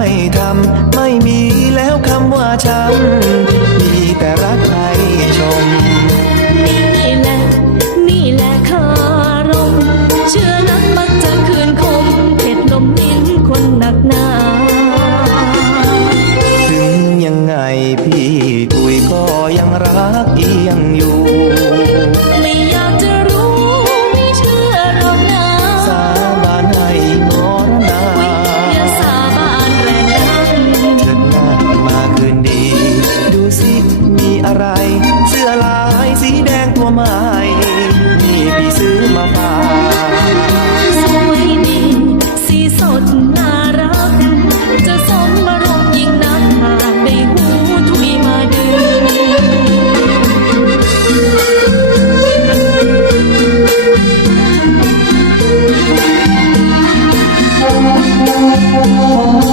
ไม่ทำ ไม่มีแล้วคำว่าช้ำมีแต่รักให้ชม นี่แหละ นี่แหละคารม เชื่อนักมักจะคืนคมเผ็ดลมลิ้นคนหนักหนา ถึงยังไงพี่ปุยก็ยังรักเอียงอยู่ ไม่ยอ Thank.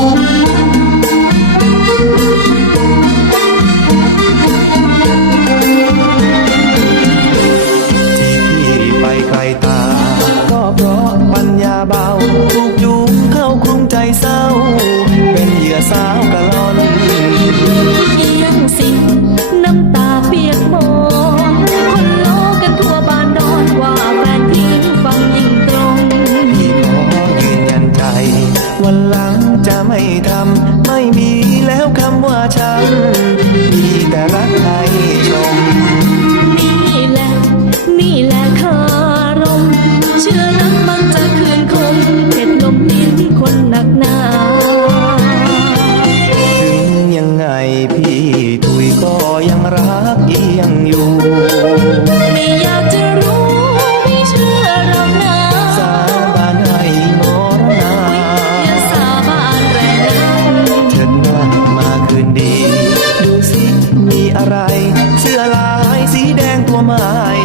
我唱 เสื้อลายสีแดงตัวไม้